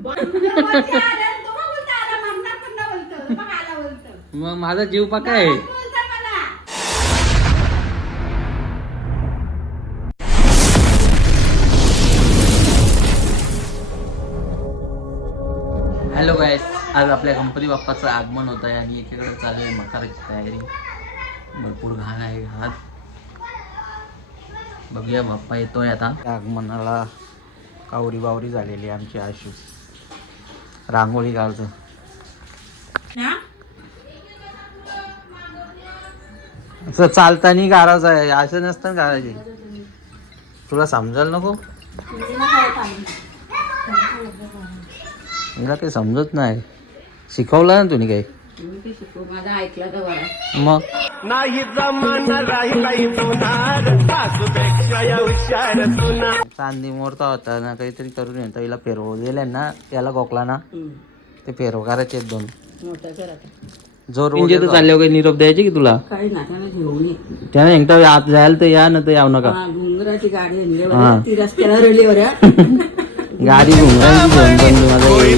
मग बोलतो आला, मरणार पण नाही बोलतो. मग आला बोलतो. मग माझा जीव पक्का आहे घरात बोलतो मला. हॅलो गायस आज आपल्या गणपती बाप्पाचं आगमन होत आहे आणि एकीकडे चालू आहे मकराची तयारी भरपूर घाण आहे घरात बघूया बाप्पा येतोय आता आगमनाला कावरी बावरी झालेली आहे आमची आशू रांगोळी काढतो? असं चालताना गाराज आहे. असं नसतं गारायची. तुला समजायला नको? मला काही समजत नाही. शिकवलं ना तुम्ही काही? माझा ऐकला तर बरं? मग? चांदी मोरता होता ना काहीतरी करून येतो. हिला फेरव दिले ना त्याला गोकला ना ते फेरव करायचे आहेत दोन. मोठं कर आता. जो रोज चालले काही निरोप द्यायचे की तुला? काही ना त्याला घेऊन ये. त्याने एकटा आत जायला तर या ना तर याव नका. हा, गाडी आणली बरं. ती रस्त्याला रडली बऱ्या गाडी घुमरायची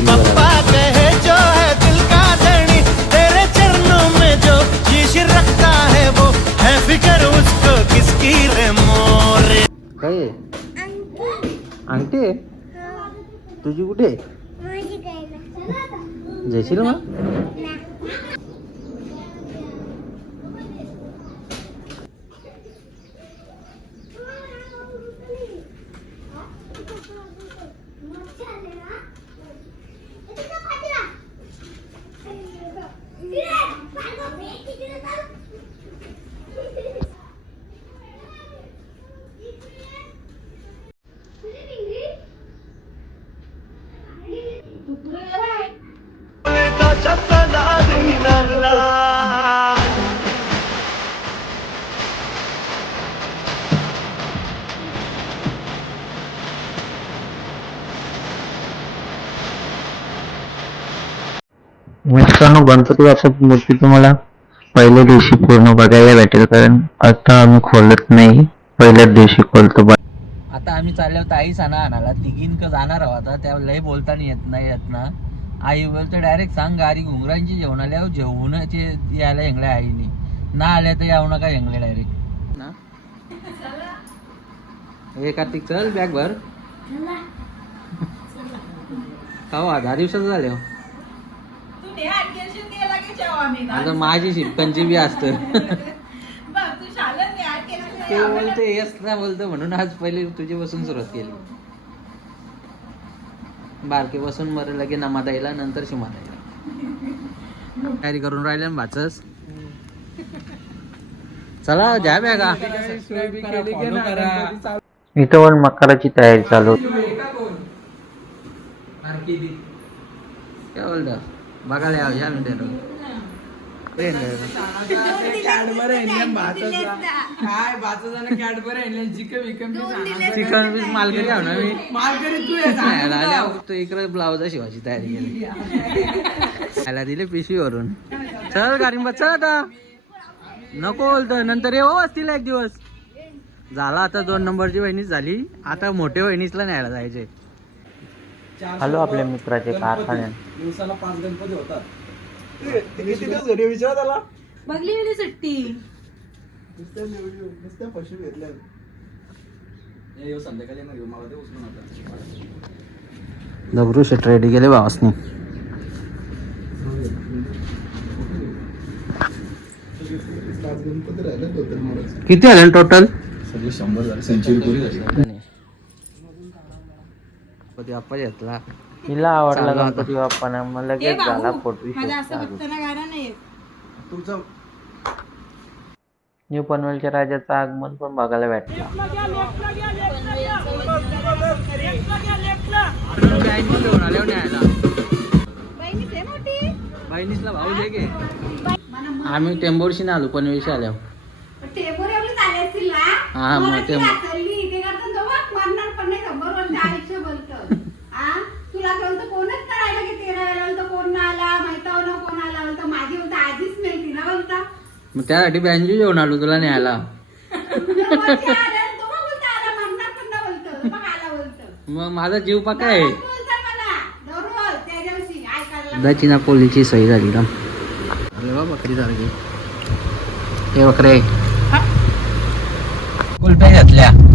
आहे? तुझी कुठे? जयशील मग मित्रांनो गणपती बाप्पाची मूर्ती तुम्हाला पहिल्या दिवशी पूर्ण बघायला भेटेल कारण आता आम्ही खोलत नाही. पहिल्याच दिवशी खोलतो आता आम्ही चाललो ताई साना आणाला तिघीन का जाणार आहोत आता. त्या लय बोलताना येत नाही येत ना. आई बोलतो डायरेक्ट सांग गाडी घुंगरांची जेवण आल्यावर जेवणाचे यायला हेंगड्या आईनी. ना आल्या तर यावं नका हेंगले डायरेक्ट. ना. हे कार्तिक चल बॅग भर. का हो, दहा दिवसाचं झाले हो. तू ते आणखी गेला की जेव्हा आम्ही आता माझी शिपकांची बी असतं. बघ तू बोलते येस ना बोलतो म्हणून आज पहिले तुझी बसून सुरुवात केली. बारके बसून बरं लगे नमादाईला नंतर शिमादाईला तयारी करून राहिले ना भाचस? चला द्या बॅगा इथं पण मकराची तयारी चालू. काय बोलतो? बघायला यावं या मिनिट काय बाचाचा कॅडबरी आणले चिकन पीस मालकरी आहो ना मी. मालकरी तू आहे नाही, आल्यावर तो इकडे ब्लाउज शिवायची तयारी केली. त्याला दिले पिशवी वरून. चल गाडी चल आता. नको बोलतो नंतर येऊ असतील एक दिवस. झाला आता दोन नंबरची वहिनीच झाली. आता मोठ्या वहिनीसला न्यायला जायचे हॅलो आपल्या मित्राचे कारखान्यात दिवसाला पाच गणपती होतात. किती दिवस विचारा त्याला. बघली गेली सुट्टी. नुसत्या नुसत्या पशु घेतल्या. संध्याकाळी ना घेऊ मला ते उचलून आता दगडू शेट रेडी गेले भावासनी पाच गणपती राहिले होते मला किती आले टोटल सगळे शंभर झाले. सेंचुरी पुरी झाली. गणपती बाप्पा घेतला हिला आवडला गणपती बाप्पा मग लगेच झाला फोटो माझा असं बघताना गाणं नाही तुमचं न्यू पनवेलच्या राजाचं आगमन पण बघायला भेटलं बहिणी ते मोठी. आम्ही टेंबोरशी आलो पनवेलशी आल्यावर. टेबल एवढी झाली असतील ना? हा, मग ते- ती आचरली. ते करतात तो बघ, मरणार पण नाही शंभर वर्ष आयुष्य बोलतं. हा? बोलतो कोणच नाही राहिलं की तेरा वेळा बोलतो कोण नाही आला माहिती ना कोण आला बोलतो माझी आधीच ना बोलता मग त्यासाठी बँजू जेवण आलो तुला न्यायला. नाही आला. मग माझा जीव पक्का आहे. ना पोलीची सोय झाली ना. अरे वा बकरी सारखी. हे बकरे. कुलप्या घेतल्या.